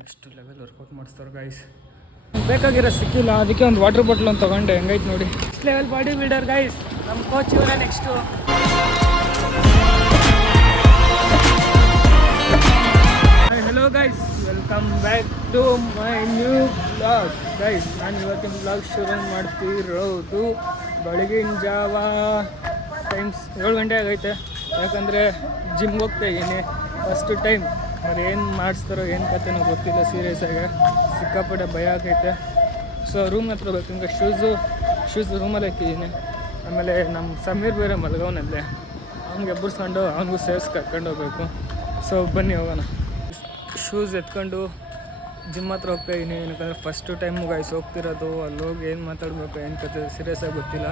Next level workout ಮಾಡಿಸ್ತಾರೆ guys. ಬೇಕಾಗಿರೋ ಸಿಕ್ಕಿಲ್ಲ, ಅದಕ್ಕೆ ಒಂದು ವಾಟರ್ ಬಾಟ್ಲ್ ಒಂದು ತೊಗೊಂಡೆ. ಹೆಂಗೈತೆ ನೋಡಿ, next level body builder guys. ನಮ್ಮ ಕೋಚ್ ಇವರೇ next. Hello guys, welcome back to my new blog guys. ನಾನು ಇವತ್ತಿನ ಬ್ಲಾಗ್ ಶುರು ಮಾಡ್ತಿರೋದು ಬೆಳಗಿನ ಜಾವ ಟೈಮ್ಸ್ 7 ಗಂಟೆ ಆಗೈತೆ. ಯಾಕಂದರೆ ಜಿಮ್ಗೆ ಹೋಗ್ತಾ ಇದ್ದೀನಿ ಫಸ್ಟ್ ಟೈಮ್. ಅವ್ರು ಏನು ಮಾಡಿಸ್ತಾರೋ ಏನು ಕತೆನೋ ಗೊತ್ತಿಲ್ಲ. ಸೀರಿಯಸ್ಸಾಗಿ ಸಿಕ್ಕಾಪಟ್ಟೆ ಭಯ ಆಗೈತೆ. ಸೊ ರೂಮ್ ಹತ್ರ ಬೇಕು. ಹಿಂಗೆ ಶೂಸ್ ರೂಮಲ್ಲಿ ಹಾಕಿದ್ದೀನಿ. ಆಮೇಲೆ ನಮ್ಮ ಸಮೀರ್ ಬೇರೆ ಮಲ್ಗವನಲ್ಲೇ, ಅವ್ನಿಗೆ ಎಬ್ಬರಿಸ್ಕೊಂಡು ಅವ್ನಿಗೂ ಸೇರಿಸಿ ಕರ್ಕೊಂಡು ಹೋಗ್ಬೇಕು. ಸೊ ಬನ್ನಿ ಹೋಗೋಣ. ಶೂಸ್ ಎತ್ಕೊಂಡು ಜಿಮ್ ಹತ್ರ ಹೋಗ್ತಾ ಇದ್ದೀನಿ. ಏನಕ್ಕಂದ್ರೆ ಫಸ್ಟು ಟೈಮು ಗೈಸ್ ಹೋಗ್ತಿರೋದು. ಅಲ್ಲಿ ಹೋಗಿ ಏನು ಮಾತಾಡಬೇಕು ಏನು ಕತೆ ಸೀರಿಯಸ್ಸಾಗಿ ಗೊತ್ತಿಲ್ಲ.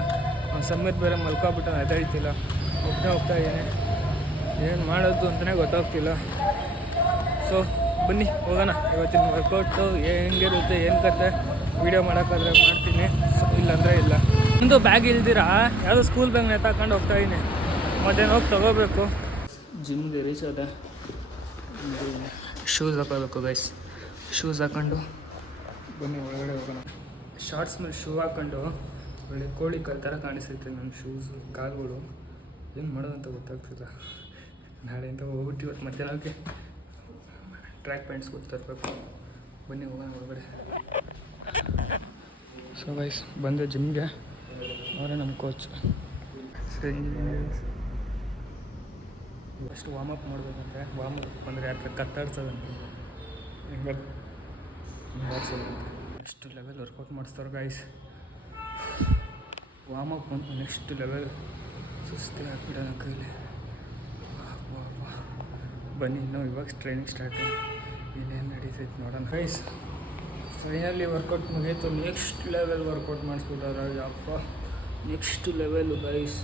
ಸಮೀರ್ ಬೇರೆ ಮಲ್ಕೊಬಿಟ್ಟು ಎದ್ದೇಳ್ತಿಲ್ಲ. ಒಬ್ಬನೇ ಹೋಗ್ತಾ ಇದ್ದೀನಿ. ಏನು ಮಾಡೋದು ಅಂತಲೇ ಗೊತ್ತಾಗ್ತಿಲ್ಲ. ಸೊ ಬನ್ನಿ ಹೋಗೋಣ. ಇವತ್ತಿನ ವರ್ಕೌಟು ಹೆಂಗಿರುತ್ತೆ ಏನು ಕತೆ ವೀಡಿಯೋ ಮಾಡೋಕ್ಕಾದ್ರೆ ಮಾಡ್ತೀನಿ, ಇಲ್ಲಾಂದರೆ ಇಲ್ಲ. ಒಂದು ಬ್ಯಾಗ್ ಇಲ್ದಿರಾ ಯಾವುದೋ ಸ್ಕೂಲ್ ಬ್ಯಾಗ್ನ ಎತ್ತಾಕೊಂಡು ಹೋಗ್ತಾ ಇದ್ದೀನಿ. ಮತ್ತೇನು ಹೋಗಿ ತೊಗೋಬೇಕು. ಜಿಮ್ಗೆ ರೀಚ್ ಅದ. ಶೂಸ್ ಹಾಕೋಬೇಕು ಗೈಸ್. ಶೂಸ್ ಹಾಕೊಂಡು ಬನ್ನಿ ಒಳಗಡೆ ಹೋಗೋಣ. ಶಾರ್ಟ್ಸ್ ಮೇಲೆ ಶೂ ಹಾಕ್ಕೊಂಡು ಒಳ್ಳೆ ಕೋಳಿ ಥರ ಕಾಣಿಸ್ತೈತೆ ನನ್ನ ಶೂಸು ಕಾಲುಗಳು. ಏನು ಮಾಡೋದಂತ ಗೊತ್ತಾಗ್ತಿಲ್ಲ. ನಾಳೆಯಿಂದ ಹೋಗ್ಬಿಟ್ಟು ಇವತ್ತು ಮಧ್ಯಾಹ್ನಕ್ಕೆ ಟ್ರ್ಯಾಕ್ ಪ್ಯಾಂಟ್ಸ್ ತರಬೇಕು. ಬನ್ನಿ ಹೋಗೋಣ ಒಳಗಡೆ. ಸೊ ಗೈಸ್ ಬಂದೆ ಜಿಮ್ಗೆ. ಅವರೇ ನಮ್ಮ ಕೋಚ್. ಅಷ್ಟು ವಾರ್ಮಪ್ ಮಾಡಬೇಕಂತೆ. ವಾರ್ಮಪ್ ಅಂದರೆ ಯಾಕೆ ಕತ್ತಾಡ್ಸೋದಂತೆ, ಹಿಂಗೆ ಆಡ್ಸೋದಂತೆ. ನೆಕ್ಸ್ಟ್ ಲೆವೆಲ್ ವರ್ಕೌಟ್ ಮಾಡಿಸ್ತಾರೆ ಗೈಸ್. ವಾರ್ಮಪ್ ಬಂತು ನೆಕ್ಸ್ಟ್ ಲೆವೆಲ್. ಸುಸ್ತಿ ಆಗ್ಬಿಡೋಣ ಕೈಲಿ. ಬನ್ನಿ ಇನ್ನೂ ಇವಾಗ ಟ್ರೈನಿಂಗ್ ಸ್ಟಾರ್ಟ್. ಇನ್ನೇನು ನಡೀತೈತೆ ನೋಡೋಣ ಗೈಸ್. ಫೈನಲಿ ವರ್ಕೌಟ್ ಮುಗೀತು. ನೆಕ್ಸ್ಟ್ ಲೆವೆಲ್ ವರ್ಕೌಟ್ ಮಾಡಿಸ್ಬಿಟ್ಟಾರ. ಅಪ್ಪ ನೆಕ್ಸ್ಟ್ ಲೆವೆಲು ಗೈಸ್.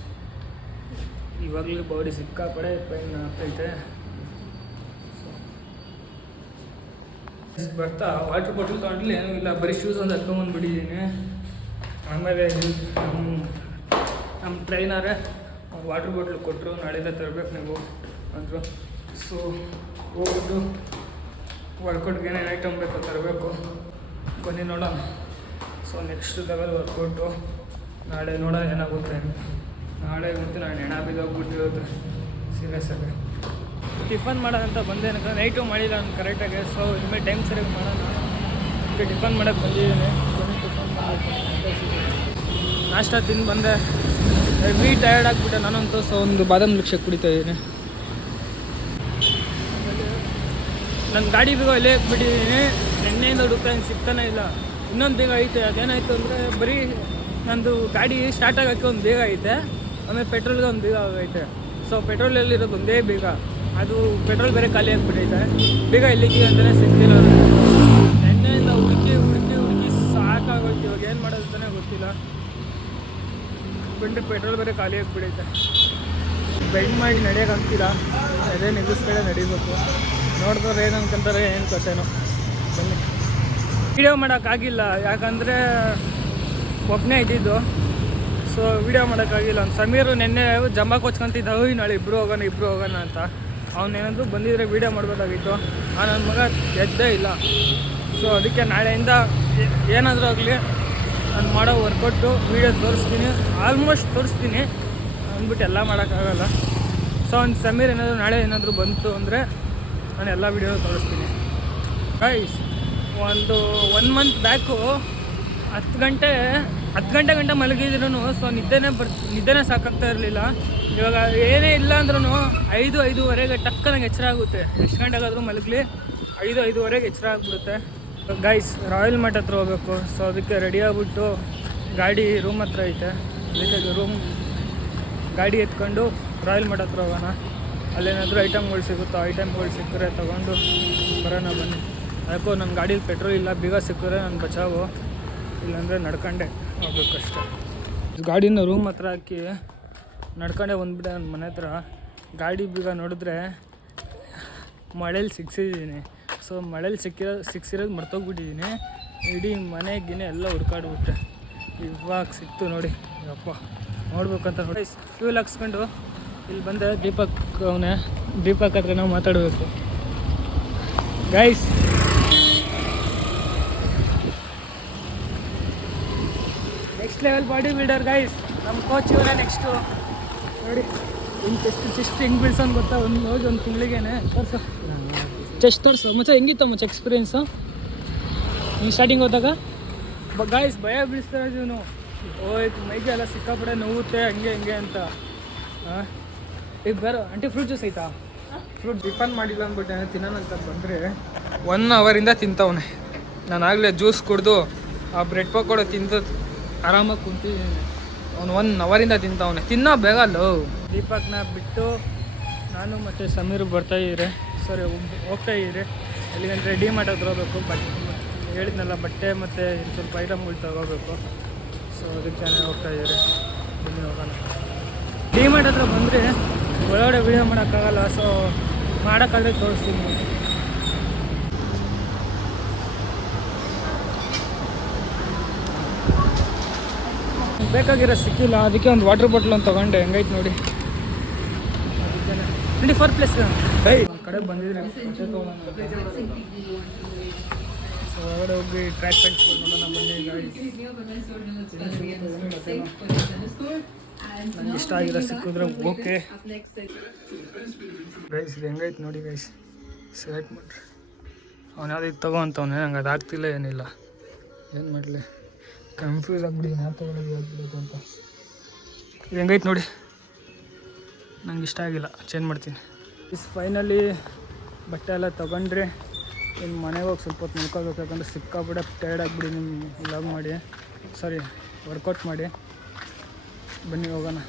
ಇವಾಗಲೂ ಬಾಡಿ ಸಿಕ್ಕಾಪಡೆ ಪೈನ್ ಆಗ್ತೈತೆ. ಬರ್ತಾ ವಾಟರ್ ಬಾಟಲ್ ತೊಗೊಂಡ್ಲಿ ಏನೂ ಇಲ್ಲ, ಬರೀ ಶೂಸ್ ಒಂದು ಹಾಕ್ಕೊಂಬಂದ್ಬಿಟ್ಟಿದ್ದೀನಿ. ಆಮೇಲೆ ನಮ್ಮ ಟ್ರೈನರೇ ವಾಟರ್ ಬಾಟ್ಲ್ ಕೊಟ್ಟರು. ನಾಳೆಯಿಂದ ತರಬೇಕು ನೀವು ಅಂದರು. ಸೊ ಹೋಗ್ಬಿಟ್ಟು ವರ್ಕೌಟ್ಗೆ ಏನೇನು ಐಟಮ್ ಬೇಕೋ ತರಬೇಕು. ಬನ್ನಿ ನೋಡೋಣ. ಸೊ ನೆಕ್ಸ್ಟ್ ಲೆವೆಲ್ ವರ್ಕೌಟು ನಾಳೆ ನೋಡೋಣ ಏನಾಗುತ್ತೆ. ನಾಳೆ ಗೊತ್ತು ನಾನು ಹೆಣ ಬಿದ್ದೋಗ್ಬಿಟ್ಟಿರೋದು ಸೀರಿಯಸ್ಸಾಗಿ. ಟಿಫನ್ ಮಾಡೋದಂತ ಬಂದೆ. ನೈಟು ಮಾಡಿಲ್ಲ ನಾನು ಕರೆಕ್ಟಾಗಿ. ಸೊ ಇನ್ಮೇಲೆ ಟೈಮ್ ಸರಿಯಾಗಿ ಮಾಡೋಣ. ಈಗ ಟಿಫನ್ ಮಾಡೋಕ್ಕೆ ಬಂದಿದ್ದೀನಿ. ಟಿಫನ್ ನಾಷ್ಟ ತಿಂದು ಬಂದೆ. ಹೆವಿ ಟಯರ್ಡ್ ಆಗಿಬಿಟ್ಟೆ ನಾನಂತೂ. ಸೊ ಒಂದು ಬಾದಾಮ್ ಮಿಲ್ಕ್ ಶೇಕ್ ಕುಡಿತಾ ಇದ್ದೀನಿ. ನನ್ನ ಗಾಡಿ ಬೇಗ ಇಲ್ಲೇ ಹಾಕ್ಬಿಟ್ಟಿದ್ದೀನಿ. ಎಣ್ಣೆಯಿಂದ ಹುಡುಕ್ತಾ ಸಿಗ್ತಾನೆ ಇಲ್ಲ. ಇನ್ನೊಂದು ಬೇಗ ಐತೆ. ಅದೇನಾಯಿತು ಅಂದರೆ ಬರೀ ನಂದು ಗಾಡಿ ಸ್ಟಾರ್ಟ್ ಆಗೋಕ್ಕೆ ಒಂದು ಬೇಗ ಐತೆ, ಆಮೇಲೆ ಪೆಟ್ರೋಲ್ಗೆ ಒಂದು ಬೇಗ ಆಗೈತೆ. ಸೊ ಪೆಟ್ರೋಲಲ್ಲಿರೋದು ಒಂದೇ ಬೇಗ, ಅದು ಪೆಟ್ರೋಲ್ ಬೇರೆ ಖಾಲಿ ಆಗಿಬಿಟ್ಟೈತೆ. ಬೇಗ ಎಲ್ಲಿಗೆ ಅಂತಲೇ ಸಿಗ್ತಿಲ್ಲ. ಎಣ್ಣೆಯಿಂದ ಹುಡುಕಿ ಸಾಕಾಗೋಯ್ತು. ಇವಾಗ ಏನು ಮಾಡೋದು ಅಂತಲೇ ಗೊತ್ತಿಲ್ಲ. ಬಂದರೆ ಪೆಟ್ರೋಲ್ ಬೇರೆ ಖಾಲಿ ಆಗಿಬಿಟ್ಟೈತೆ. ಬೆಂಡ್ ಮಾಡಿ ನಡೆಯೋಕ್ಕಾಗ್ತಿಲ್ಲ. ಅದೇ ನಿಲ್ಲಿಸ್ಕಡೆ ನಡೀಬೇಕು. ನೋಡಿದವ್ರು ಏನು ಅನ್ಕೊಂತಾರೆ ಏನು ಕಥೆನೋ. ಬನ್ನಿ. ವೀಡಿಯೋ ಮಾಡೋಕ್ಕಾಗಿಲ್ಲ ಯಾಕಂದರೆ ಒಬ್ಬನೇ ಇದ್ದಿದ್ದು. ಸೊ ವೀಡಿಯೋ ಮಾಡೋಕ್ಕಾಗಿಲ್ಲ. ಅವ್ನು ಸಮೀರು ನೆನ್ನೆ ಜಂಬ ಕೊಚ್ಕೊಂತಿದ್ದ, ನಾಳೆ ಇಬ್ಬರು ಹೋಗೋಣ ಅಂತ. ಅವನೇನಾದರೂ ಬಂದಿದ್ರೆ ವೀಡಿಯೋ ಮಾಡ್ಬೋದಾಗಿತ್ತು. ನನ್ನ ಮಗ ಎದ್ದೇ ಇಲ್ಲ. ಸೊ ಅದಕ್ಕೆ ನಾಳೆಯಿಂದ ಏನಾದರೂ ಆಗಲಿ ನಾನು ಮಾಡೋ ವರ್ಕೌಟು ವೀಡಿಯೋ ತೋರಿಸ್ತೀನಿ. ಆಲ್ಮೋಸ್ಟ್ ತೋರಿಸ್ತೀನಿ ಅಂದ್ಬಿಟ್ಟು ಎಲ್ಲ ಮಾಡೋಕ್ಕಾಗಲ್ಲ. ಸೊ ಅವ್ನು ಸಮೀರ್ ಏನಾದರೂ ನಾಳೆ ಏನಾದರೂ ಬಂತು ಅಂದರೆ ನಾನು ಎಲ್ಲ ವೀಡಿಯೋ ತೋರಿಸ್ತೀನಿ ಗೈಸ್. ಒನ್ ಮಂತ್ ಬ್ಯಾಕು 10 ಗಂಟೆ ಮಲಗಿದ್ರೂ ಸೊ ನಿದ್ದೆನೇ ಸಾಕಾಗ್ತಾ ಇರಲಿಲ್ಲ. ಇವಾಗ ಏನೇ ಇಲ್ಲ ಅಂದ್ರೂ 5-5:30 ಟಕ್ಕನಾಗೆ ಎಚ್ಚರ ಆಗುತ್ತೆ. ಎಷ್ಟು ಗಂಟೆಗಾದರೂ ಮಲಗಲಿ 5-5:30 ಎಚ್ಚರ ಆಗಿಬಿಡುತ್ತೆ ಗೈಸ್. ರಾಯಲ್ ಮಠ ಹತ್ರ ಹೋಗ್ಬೇಕು. ಸೊ ಅದಕ್ಕೆ ರೆಡಿ ಆಗಿಬಿಟ್ಟು ಗಾಡಿ ರೂಮ್ ಹತ್ರ ಐತೆ. ಅದಕ್ಕೆ ಗಾಡಿ ಎತ್ಕೊಂಡು ರಾಯಲ್ ಮಠ ಹತ್ರ ಹೋಗೋಣ. ಅಲ್ಲೇನಾದರೂ ಐಟಮ್ಗಳು ಸಿಗುತ್ತೋ ಐಟಮ್ಗಳು ಸಿಕ್ಕರೆ ತೊಗೊಂಡು ಬರೋಣ ಬನ್ನಿ. ಯಾಕೋ ನನ್ನ ಗಾಡೀಲಿ ಪೆಟ್ರೋಲ್ ಇಲ್ಲ. ಬೀಗ ಸಿಕ್ಕಿದ್ರೆ ನನ್ನ ಬಚಾವು, ಇಲ್ಲಾಂದರೆ ನಡ್ಕೊಂಡೆ ಹೋಗ್ಬೇಕಷ್ಟೆ. ಗಾಡಿನ ರೂಮ್ ಹತ್ರ ಹಾಕಿ ನಡ್ಕೊಂಡೆ ಬಂದುಬಿಟ್ಟೆ ನನ್ನ ಮನೆ ಹತ್ರ. ಗಾಡಿ ಬೀಗ ನೋಡಿದ್ರೆ ಮಳೇಲಿ ಸಿಕ್ಸಿದ್ದೀನಿ. ಸೊ ಮಳೇಲಿ ಸಿಕ್ಸಿರೋದು ಮರ್ತೋಗ್ಬಿಟ್ಟಿದ್ದೀನಿ. ಇಡೀ ಮನೆಗಿನೇ ಎಲ್ಲ ಹುಡ್ಕಾಡ್ಬಿಟ್ಟೆ. ಇವಾಗ ಸಿಕ್ತು ನೋಡಿ. ಅಪ್ಪ ನೋಡ್ಬೇಕಂತ ನೋಡಿ. ಫ್ಯೂಲ್ ಹಾಕ್ಸ್ಕೊಂಡು ಇಲ್ಲಿ ಬಂದೆ. ದೀಪಕ್ ಹತ್ರ ನಾವು ಮಾತಾಡಬೇಕು guys. Next level body builder guys. ನಮ್ಮ ಕೋಚ್ ಇವರೇ ನೆಕ್ಸ್ಟು. ನೋಡಿ ಹಿಂಗೆ ಚೆಸ್ಟ್ ಹೆಂಗೆ ಬೀಳ್ಸೋನ್ ಗೊತ್ತಾ, ಒಂದು ತಿಂಗಳಿಗೇನೆ. ತೋರಿಸು ಚೆಸ್ಟ್ ತೋರಿಸು ಮಚ್ಚ. ಹೆಂಗಿತ್ತು ಮಚ್ಚ ಎಕ್ಸ್ಪೀರಿಯೆನ್ಸು ನೀವು ಸ್ಟಾರ್ಟಿಂಗ್ ಹೋದಾಗ? ಗಾಯ್ಸ್ ಭಯ ಬೀಳಿಸ್ತಾರೆ ಇವನು. ಮೈಗೆ ಎಲ್ಲ ಸಿಕ್ಕಾಪಡೆ ನೋವುತ್ತೆ ಹಂಗೆ ಅಂತ. ಹಾಂ ಈಗ ಬರೋ ಆಂಟಿ ಫ್ರೂಟ್ ಜ್ಯೂಸ್ ಐತಾ? ಫ್ರೂಟ್ ಟಿಫನ್ ಮಾಡಿಲ್ಲ ಅಂದ್ಬಿಟ್ಟೆ ತಿನ್ನೋಣ ಅಂತ ಬಂದರೆ 1 ಅವರಿಂದ ತಿಂತವನೆ. ನಾನು ಆಗಲೇ ಜ್ಯೂಸ್ ಕುಡಿದು ಆ ಬ್ರೆಡ್ ಪಕೋಡ ತಿಂದು ಆರಾಮಾಗಿ ಕುಂತಿದ್ದೀನಿ. ಅವನು 1 ಅವರಿಂದ ತಿಂತವನೆ. ತಿನ್ನೋ ಬೇಗ ಅಲ್ಲೋ. ದೀಪಕ್ನ ಬಿಟ್ಟು ನಾನು ಮತ್ತು ಸಮೀರ್ ಬರ್ತಾಯಿದ್ರೆ ಹೋಗ್ತಾ ಇದ್ದೀರಿ. ಎಲ್ಲಿಗಂದ್ರೆ ಡಿ ಮಾರ್ಟ್ ಹತ್ರ ಹೋಗ್ಬೇಕು. ಹೇಳಿದ್ನಲ್ಲ ಬಟ್ಟೆ ಮತ್ತು ಸ್ವಲ್ಪ ಐಟಮ್ಗಳು ತಗೋಬೇಕು. ಸೊ ಅದಕ್ಕೆ ಹೋಗ್ತಾ ಇದ್ದೀರಿ. ಬನ್ನಿ ಹೋಗೋಣ. ಡಿ ಮಾರ್ಟ್ ಹತ್ರ ಬಂದರೆ ಒಳಗಡೆ ವೀಡಿಯೋ ಮಾಡೋಕ್ಕಾಗಲ್ಲ. ಸೊ ಮಾಡೋಕ್ಕಾದ್ರೆ ತೋರಿಸ್ತೀನಿ. ಬೇಕಾಗಿರೋ ಸಿಕ್ಕಿಲ್ಲ, ಅದಕ್ಕೆ ಒಂದು ವಾಟರ್ ಬಾಟ್ಲ್ ಒಂದು ತೊಗೊಂಡೆ. ಹೆಂಗೈತೆ ನೋಡಿ. 24 ಪ್ಲಸ್ ಕಡೆ ಬಂದಿದ್ರೆ ಸೊ ಹೊರಗಡೆ ಹೋಗಿ ಟ್ರ್ಯಾಕ್ ಪ್ಯಾಂಟ್ಸ್ ನೋಡೋಣ ಬನ್ನಿ. ನಂಗೆ ಇಷ್ಟ ಆಗಿರೋ ಸಿಕ್ಕಿದ್ರೆ ಓಕೆ ಗೈಸ್. ಇದು ಹೆಂಗೈತೆ ನೋಡಿ ಗೈಸ್. ಸೆಲೆಕ್ಟ್ ಮಾಡಿರಿ. ಅವ್ನು ಯಾವ್ದು ಇದು ತಗೋ ಅಂತವನೇ. ನಂಗೆ ಅದು ಆಗ್ತಿಲ್ಲ, ಏನಿಲ್ಲ. ಏನು ಮಾಡಲಿ, ಕನ್ಫ್ಯೂಸ್ ಆಗ್ಬಿಟ್ಟಿದ್ದೀನಿ ಯಾವ ತಗೊಳ್ಳೋದು ಆಗ್ಬಿಡೋದು ಅಂತ. ಇದು ಹೆಂಗೈತೆ ನೋಡಿ. ನಂಗೆ ಇಷ್ಟ ಆಗಿಲ್ಲ, ಚೇಂಜ್ ಮಾಡ್ತೀನಿ. ಫೈನಲಿ ಬಟ್ಟೆ ಎಲ್ಲ ತೊಗೊಂಡ್ರೆ ಇನ್ನು ಮನೆಗೆ ಹೋಗಿ ಸ್ವಲ್ಪ ಹೊತ್ತು ನೋಡ್ಕೋಬೇಕು. ಯಾಕಂದರೆ ಸಿಕ್ಕಾಬಿಡ ಟೈರ್ಡ್ ಆಗಿಬಿಡಿ. ನಿಮ್ಮ ವ್ಲಾಗ್ ಮಾಡಿ ವರ್ಕೌಟ್ ಮಾಡಿ. ಬನ್ನಿ ಹೋಗೋಣ.